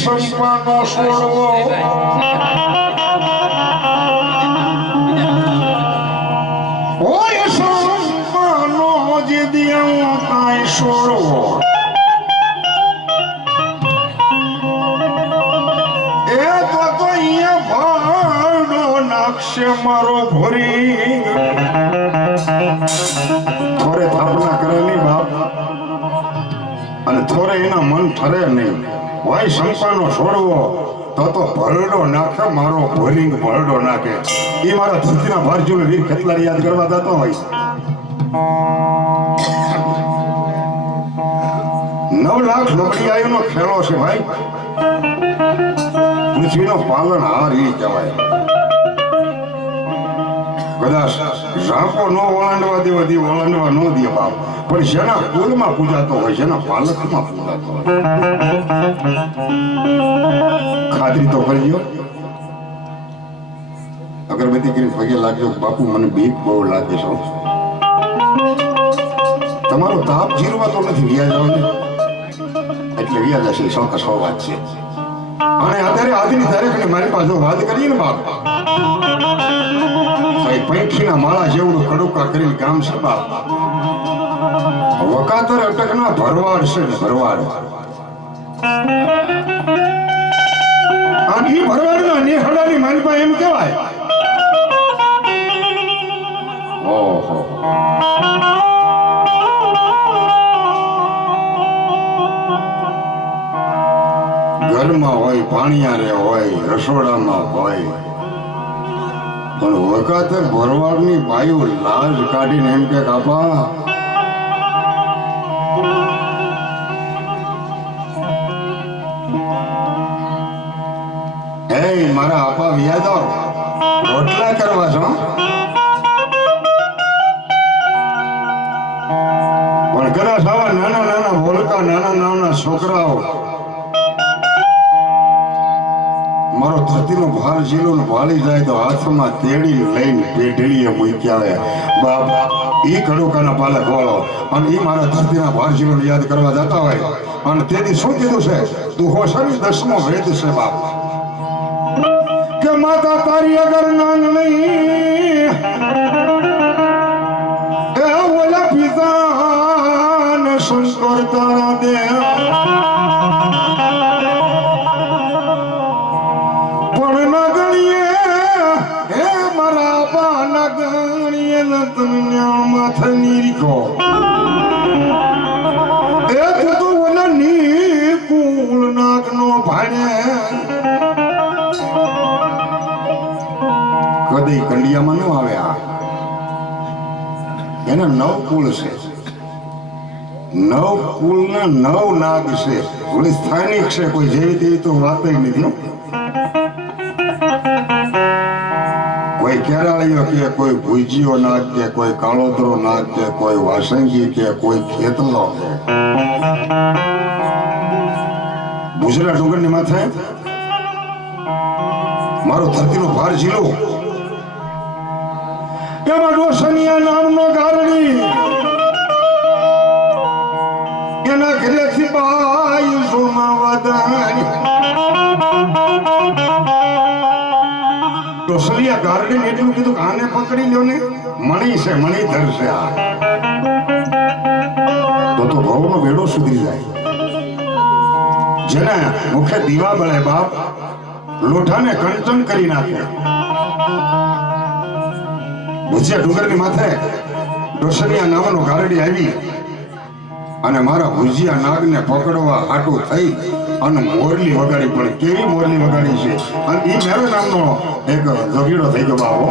સંપાનો છોડવો હોય સંપાનો જે દેવો કાંઈ છોડવો એ તો અહીંયા ભાડો નાખશે મારો ભરી થોરે થાપના કરે નહીં બાપ અને થોરે એના મન ઠરે નહીં ભાઈ સંપાનો છોડવો તો ભરડો નાખે મારો ભોરિંગ ભરડો નાખે એ મારા ધરતીના ભારજુલ વીર ખેતલારી યાદ કરવા જતો હોય 9 લાખ નબળિયાઈનો ખેલો છે ભાઈ પૃથ્વીનો પાલન હાર એ કહેવાય કદાચ ઝાંપો નો ઓળંડવા દેવા દે ઓળંડવા નો દે બાપ પણ જેના કુલમાં પૂજાતો હોય જેના પાલકમાં પૂજાતો હોય ખાતરી તો કરજો અગરબત્તી કરી પગે લાગ્યો બાપુ મને બીક બહુ લાગે છે તમારો તાપ જીરવા તો નથી વ્યાજ આવને એટલે વ્યાજ હશે 100 વાત છે અને આધારે આજની તારીખને મારી પાસે વાત કરીએ ને બાપ પંખીના માળા જેવડું કડુકા કરીને કામ છે બાપ વકાતર અટકના ભરવાડ છે ને ભરવાડ આ ભરવાડના નેહડાની મારી પાસે એમ કહેવાય ઓહો ઘરમાં હોય પાણીયારે હોય રસોડામાં હોય પણ વખતે ભરવાડની બાયુ લાજ કાઢીને એમ કે કાપા હે મારા આપા વ્યાજ આવો રોટલા કરવા છો પણ કદાચ આવા નાના નાના ભોલકા નાના નાના છોકરાઓ મારો ધરતીનો ભાર ઝીલો ને વાળી જાય તો હાથમાં તેડી લઈને પેઢીએ મૂકી આવે બાપ ઈ કડુકાના પાલક વાળો અને ઈ મારા ધરતીના ભાર ઝીલો યાદ કરવા જતા હોય અને તેથી શું કીધું છે તું હોશની 10મો વેદ છે બાપ કે માતા તારી અગર નાન નહીં એ ઓલા પિતા ને શંકર તારા દે કદી કંડિયામાં ન આવે એના 9 કુળ છે 9 કુળના 9 નાગ છે ઓલી સ્થાનિક છે કોઈ જેવી તેવી તો વાત નથી કોઈ કેરાળીઓ કે કોઈ ભુજીઓ નાગ કે કોઈ કાળોતરો નાગ કે કોઈ વાસંગી કે કોઈ ખેતલો ગુજરાત ડુંગરની માથે મારો ધરતીનો ભાર ઝીલો એમાં રોશનિયા નામનો ગારડી એના ઘરેથી બાઈ સોમાવાદાની રોશનિયા ગારડી એટલું કીધું કે આને પકડી લ્યો ને મણી છે મણીધર છે આ તો ભવનો વેડો સુધરી જાય જેને મુખે દીવા બળે બાપ લોઠાને કંચન કરી નાખે ભુજિયા ડુંગરની માથે રોશનિયા નામનો ગારડી આવી અને મારા ભુજિયા નાગને પકડવા હાટું થઈ અને મોરલી વગાડી પણ કેવી મોરલી વગાડી છે અને એ મેરો નામનો એક જોગીડો થઈ ગયો બાવો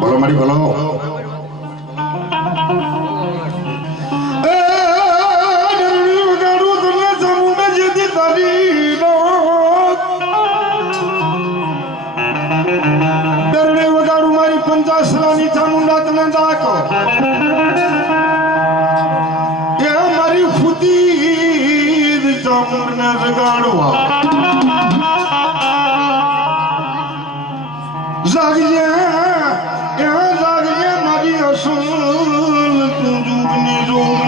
બોલો મારી બોલો પંચાસરાની ચામુંડા તને દાખો એ મારી ફૂતી ચામુંડને જગાડવા જાગજે